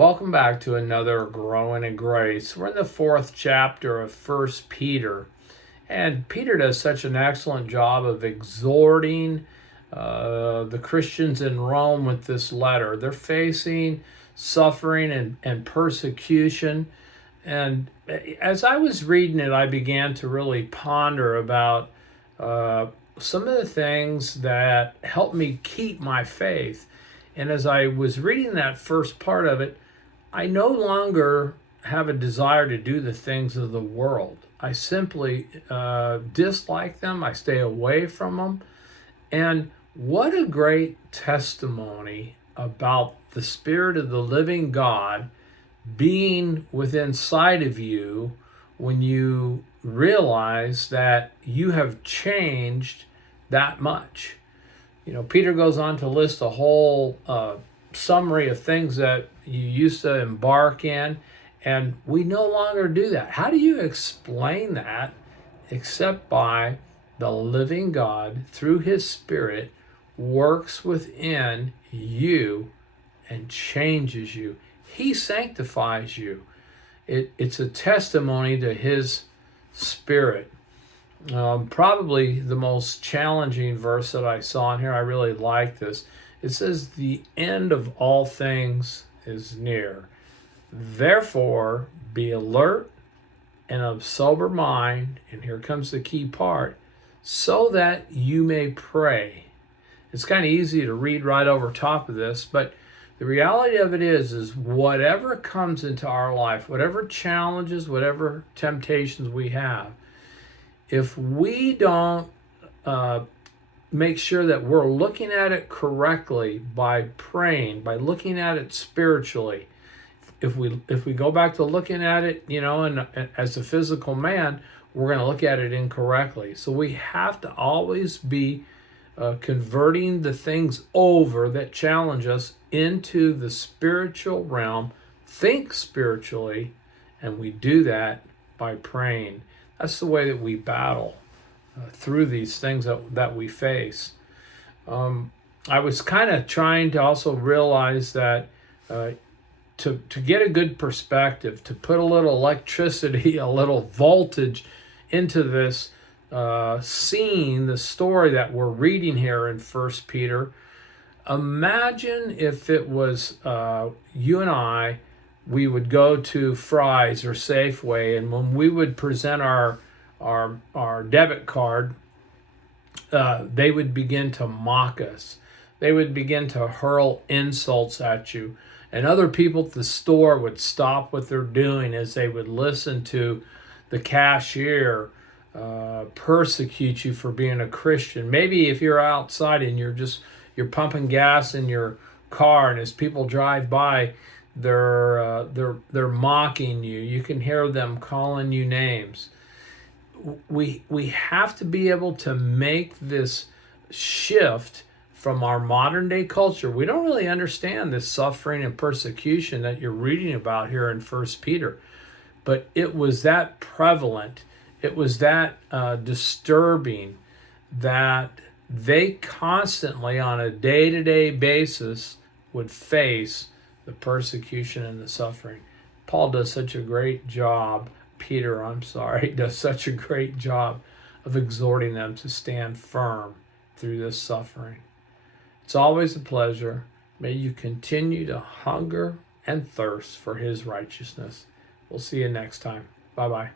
Welcome back to another Growing in Grace. We're in the fourth chapter of First Peter, and Peter does such an excellent job of exhorting the Christians in Rome with this letter. They're facing suffering and persecution, and as I was reading it, I began to really ponder about some of the things that helped me keep my faith. And as I was reading that first part of it, I no longer have a desire to do the things of the world. I simply dislike them. I stay away from them. And what a great testimony about the Spirit of the living God being within sight of you when you realize that you have changed that much. You know, Peter goes on to list a whole summary of things that you used to embark in, and we no longer do that. How do you explain that except by the living God, through His Spirit, works within you and changes you? He sanctifies you. It's a testimony to His Spirit. Probably the most challenging verse that I saw in here, I really like this. It says, the end of all things is near. Therefore, be alert and of sober mind, and here comes the key part, so that you may pray. It's kind of easy to read right over top of this, but the reality of it is whatever comes into our life, whatever challenges, whatever temptations we have, if we don't make sure that we're looking at it correctly by praying, by looking at it spiritually, if we go back to looking at it, and as a physical man, we're going to look at it incorrectly. So we have to always be converting the things over that challenge us into the spiritual realm. Think spiritually, and we do that by praying. That's the way that we battle through these things that we face. I was kind of trying to also realize that to get a good perspective, to put a little electricity, a little voltage into this scene, the story that we're reading here in First Peter. Imagine if it was you and I, we would go to Fry's or Safeway, and when we would present our debit card, they would begin to mock us. They would begin to hurl insults at you. And other people at the store would stop what they're doing as they would listen to the cashier persecute you for being a Christian. Maybe if you're outside and you're pumping gas in your car, and as people drive by, they're mocking you. You can hear them calling you names. We have to be able to make this shift from our modern day culture. We don't really understand this suffering and persecution that you're reading about here in First Peter, but it was that prevalent. It was that disturbing that they constantly, on a day-to-day basis, would face the persecution and the suffering. Paul does such a great job, does such a great job of exhorting them to stand firm through this suffering. It's always a pleasure. May you continue to hunger and thirst for His righteousness. We'll see you next time. Bye-bye.